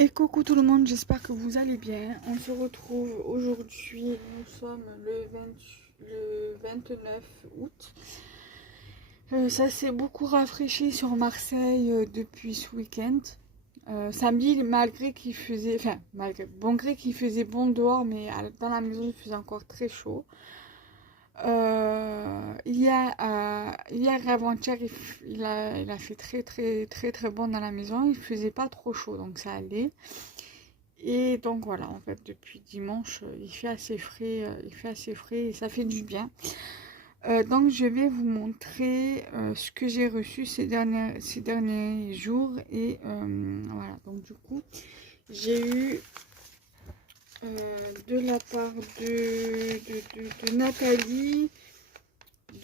Et coucou tout le monde, j'espère que vous allez bien. On se retrouve aujourd'hui, nous sommes le 29 août. Ça s'est beaucoup rafraîchi sur Marseille depuis ce week-end. Samedi, malgré qu'il faisait, enfin, malgré bon gré qu'il faisait bon dehors, mais dans la maison il faisait encore très chaud. Hier et avant-hier, il a fait très bon dans la maison. Il faisait pas trop chaud, donc ça allait. Et donc voilà, en fait, depuis dimanche, il fait assez frais et ça fait du bien. Donc je vais vous montrer ce que j'ai reçu ces derniers jours. Et voilà, donc du coup, j'ai eu de la part de Nathalie,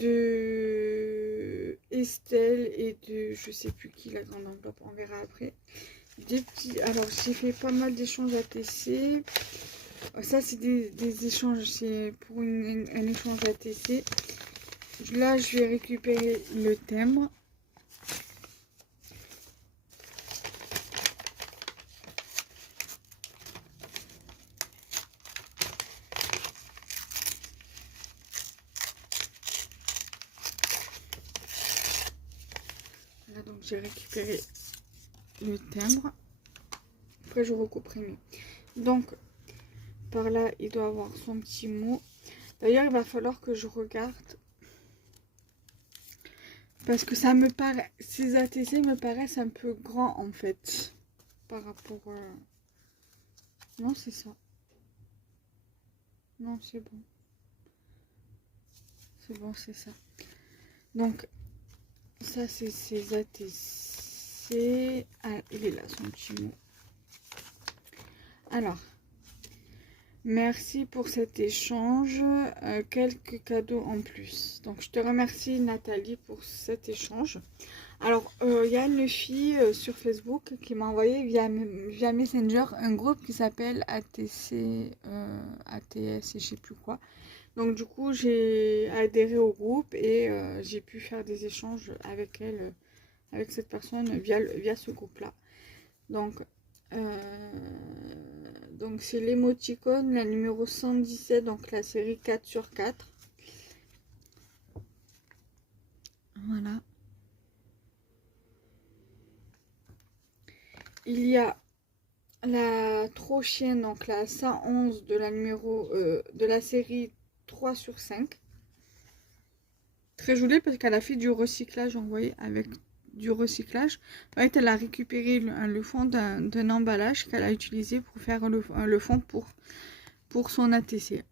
de Estelle et de je sais plus qui, la grande enveloppe, on verra après. Des petits, alors j'ai fait pas mal d'échanges ATC. Ça c'est des échanges, c'est pour un échange ATC. Là je vais récupérer le timbre. Là donc j'ai récupéré le timbre. Après je recouperai mieux. Donc par là il doit avoir son petit mot. D'ailleurs il va falloir que je regarde. Parce que ça me paraît, ces ATC me paraissent un peu grands en fait. Par rapport non c'est ça. Non c'est bon. C'est bon c'est ça. Donc ça c'est ces ATC. Ah il est là son petit mot. Alors. Merci pour cet échange. Quelques cadeaux en plus. Donc, je te remercie, Nathalie, pour cet échange. Alors, il y a une fille sur Facebook qui m'a envoyé via Messenger un groupe qui s'appelle ATC, ATS et je sais plus quoi. Donc, du coup, j'ai adhéré au groupe et j'ai pu faire des échanges avec elle, avec cette personne via ce groupe-là. Donc c'est l'émoticône, la numéro 117, donc la série 4/4. Voilà. Il y a la trop chienne, donc la 111 de la de la série 3/5. Très jolie parce qu'elle a fait du recyclage, vous voyez, avec du recyclage. En fait, elle a récupéré le fond d'un emballage qu'elle a utilisé pour faire le fond pour son ATC.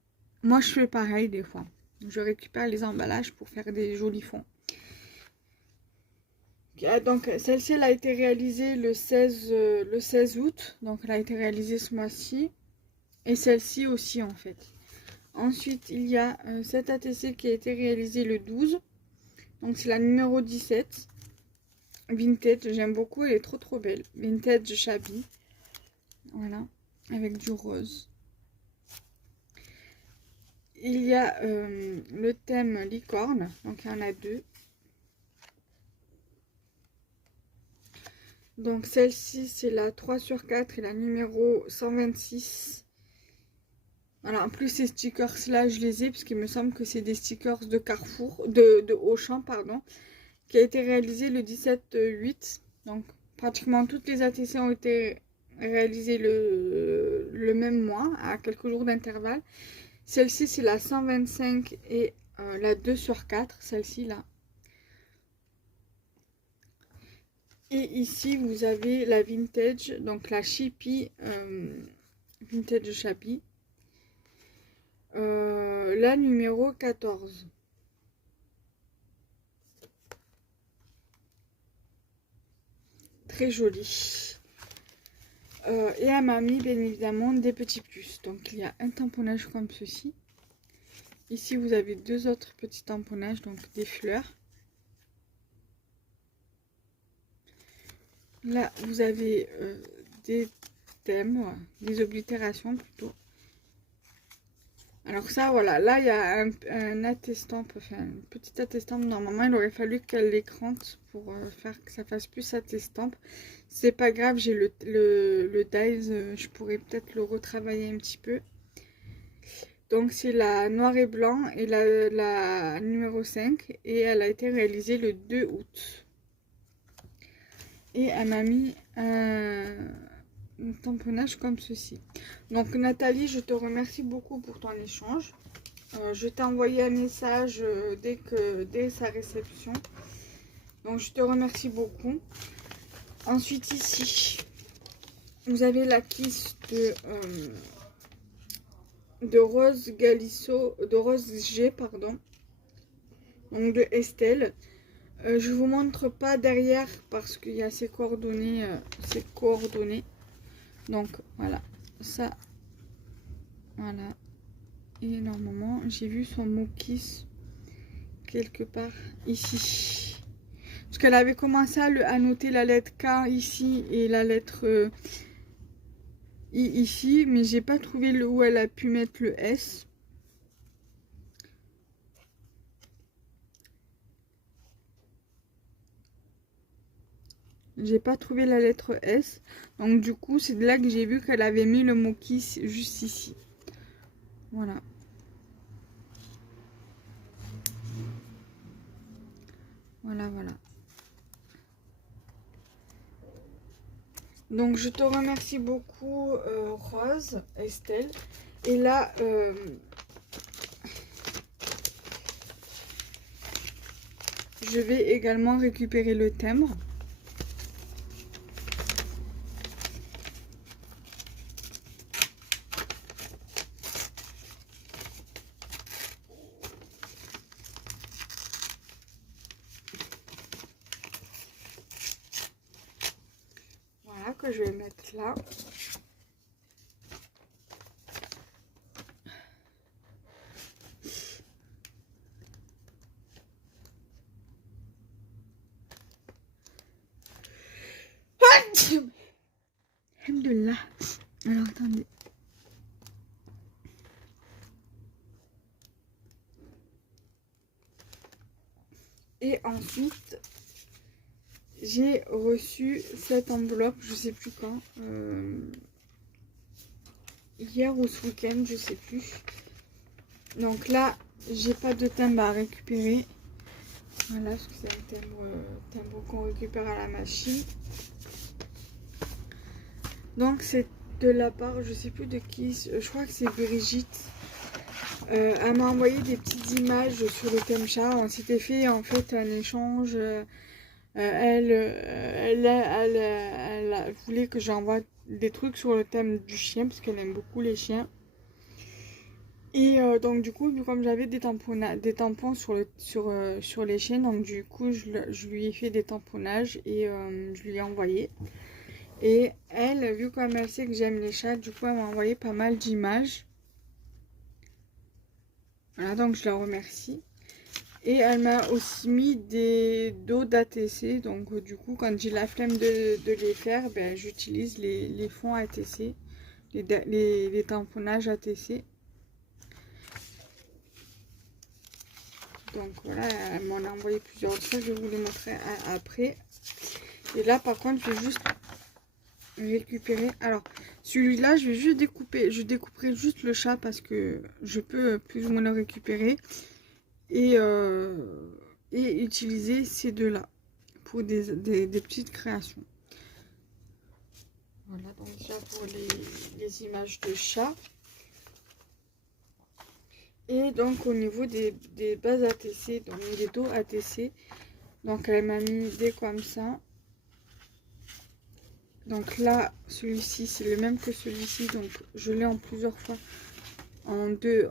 Moi, je fais pareil des fois. Je récupère les emballages pour faire des jolis fonds. Donc, celle-ci, elle a été réalisée le 16 août. Donc, elle a été réalisée ce mois-ci. Et celle-ci aussi, en fait. Ensuite, il y a cette ATC qui a été réalisée le 12. Donc, c'est la numéro 17. Vintage, j'aime beaucoup. Elle est trop belle. Vintage Shabby. Voilà. Avec du rose. Il y a le thème licorne. Donc, il y en a deux. Donc celle-ci c'est la 3/4 et la numéro 126. Voilà, en plus ces stickers là je les ai parce qu'il me semble que c'est des stickers de Carrefour, de Auchan pardon, qui a été réalisé le 17/8. Donc pratiquement toutes les ATC ont été réalisées le même mois, à quelques jours d'intervalle. Celle-ci c'est la 125 et la 2/4, celle-ci là. Et ici, vous avez la vintage, donc la Chippy vintage Chappy, la numéro 14. Très jolie. Et elle m'a mis bien évidemment des petits plus. Donc il y a un tamponnage comme ceci. Ici, vous avez deux autres petits tamponnages, donc des fleurs. Là, vous avez des thèmes, des oblitérations plutôt. Alors ça, voilà, là, il y a un attestant, enfin, une petite attestant. Normalement, il aurait fallu qu'elle l'écrante pour faire que ça fasse plus attestant. C'est pas grave, j'ai le dies, je pourrais peut-être le retravailler un petit peu. Donc, c'est la noir et blanc et la numéro 5. Et elle a été réalisée le 2 août. Et elle m'a mis un tamponnage comme ceci. Donc, Nathalie, je te remercie beaucoup pour ton échange. Je t'ai envoyé un message dès sa réception. Donc je te remercie beaucoup. Ensuite ici, vous avez la kiss de Rose Galisso, de Rose G, pardon. Donc de Estelle. Je vous montre pas derrière parce qu'il y a ses coordonnées. Donc voilà, ça, voilà. Et normalement, j'ai vu son mot kiss quelque part ici. Parce qu'elle avait commencé à noter la lettre K ici et la lettre I ici, mais j'ai pas trouvé où elle a pu mettre le S. J'ai pas trouvé la lettre S. Donc du coup, c'est de là que j'ai vu qu'elle avait mis le mot kiss juste ici. Voilà. Voilà, voilà. Donc je te remercie beaucoup Rose, Estelle. Et là, je vais également récupérer le timbre. Voilà, que je vais mettre là. Alhamdulillah. Alors attendez. Et ensuite, j'ai reçu cette enveloppe, je sais plus quand. Hier ou ce week-end, je sais plus. Donc là, j'ai pas de timbre à récupérer. Voilà, parce que c'est un timbre qu'on récupère à la machine. Donc c'est de la part, je sais plus de qui, je crois que c'est Brigitte. Elle m'a envoyé des petites images sur le thème chat. On s'était fait en fait un échange. Elle voulait que j'envoie des trucs sur le thème du chien parce qu'elle aime beaucoup les chiens. Et donc du coup, comme j'avais des tampons sur les chiens, donc du coup je lui ai fait des tamponnages et je lui ai envoyé. Et elle, vu comme elle sait que j'aime les chats, du coup elle m'a envoyé pas mal d'images. Voilà, donc je la remercie. Et elle m'a aussi mis des dos d'ATC. Donc du coup, quand j'ai la flemme de les faire, ben, j'utilise les fonds ATC, les tamponnages ATC. Donc voilà, elle m'en a envoyé plusieurs autres. Je vais vous les montrer après. Et là, par contre, je vais juste récupérer. Alors, celui-là, je vais juste découper. Je découperai juste le chat parce que je peux plus ou moins le récupérer. Et utiliser ces deux-là pour des petites créations. Voilà, donc déjà pour les images de chat. Et donc au niveau des bases ATC, donc des dos ATC, donc elle m'a mis des comme ça. Donc là, celui-ci, c'est le même que celui-ci, donc je l'ai en plusieurs fois, en deux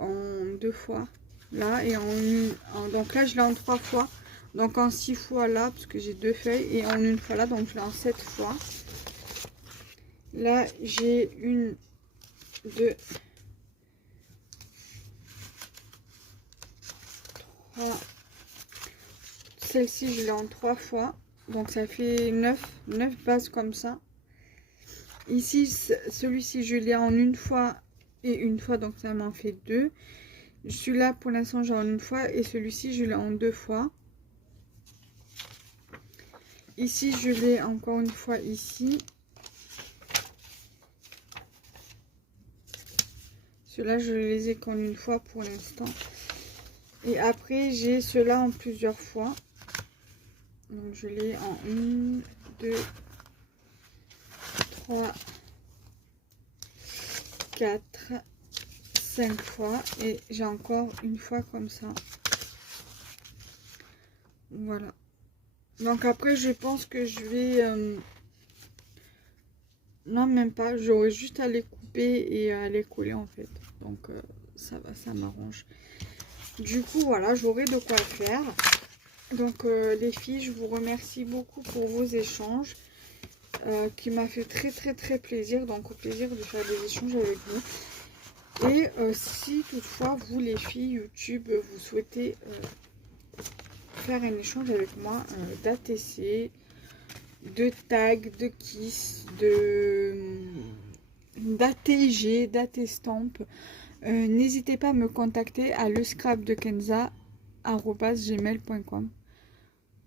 fois. Là et donc là je l'ai en 3 fois, donc en 6 fois là parce que j'ai 2 feuilles et en une fois là, donc je l'ai en 7 fois. Là j'ai 1, 2, 3, celle-ci je l'ai en 3 fois, donc ça fait 9 bases comme ça. Ici celui-ci je l'ai en une fois et une fois, donc ça m'en fait 2. Celui-là, pour l'instant, j'ai en une fois, et celui-ci, je l'ai en 2 fois. Ici, je l'ai encore une fois ici. Ceux-là, je les ai qu'en une fois pour l'instant. Et après, j'ai ceux-là en plusieurs fois. Donc, je l'ai en 1, 2, 3, 4, 5 fois. Et j'ai encore une fois comme ça. Voilà. Donc, après, je pense que je vais... non, même pas. J'aurais juste à les couper et à les coller, en fait. Donc, ça va, ça m'arrange. Du coup, voilà, j'aurai de quoi faire. Donc, les filles, je vous remercie beaucoup pour vos échanges. Qui m'a fait très plaisir. Donc, au plaisir de faire des échanges avec vous. Et si toutefois, vous, les filles YouTube, vous souhaitez faire un échange avec moi d'ATC, de tag, de kiss, d'ATG, d'ATstamp, n'hésitez pas à me contacter à lescrapdekenza@gmail.com.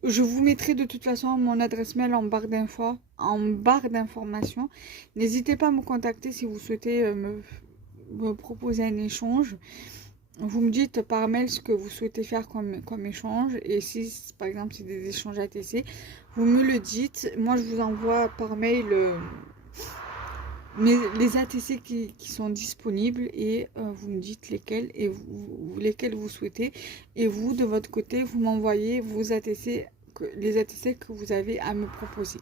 Je vous mettrai de toute façon mon adresse mail en barre d'informations. N'hésitez pas à me contacter si vous souhaitez me proposer un échange. Vous me dites par mail ce que vous souhaitez faire comme échange. Et si par exemple c'est des échanges ATC, vous me le dites. Moi je vous envoie par mail les ATC qui sont disponibles et vous me dites lesquels et lesquels vous souhaitez. Et vous de votre côté vous m'envoyez vos ATC, les ATC que vous avez à me proposer.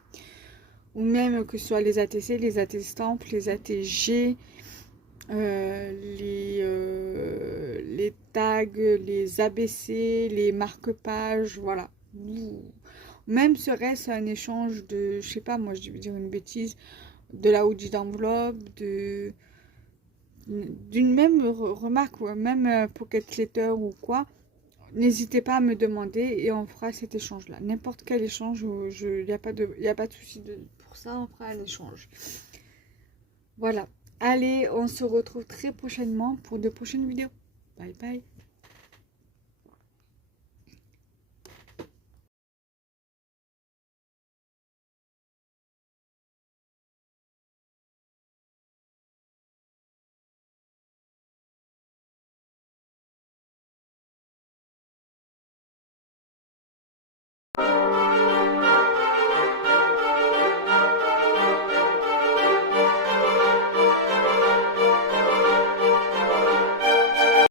Ou même que ce soit les ATC, les ATstamp, les ATG, les tags, les ABC, les marque-pages, voilà. Même serait-ce un échange de, je sais pas, moi je vais dire une bêtise, de la hoodie d'enveloppe, d'une même remarque, ou même pocket letter ou quoi, n'hésitez pas à me demander et on fera cet échange là. N'importe quel échange, il n'y a pas de souci pour ça, on fera un échange. Voilà. Allez, on se retrouve très prochainement pour de prochaines vidéos. Bye bye.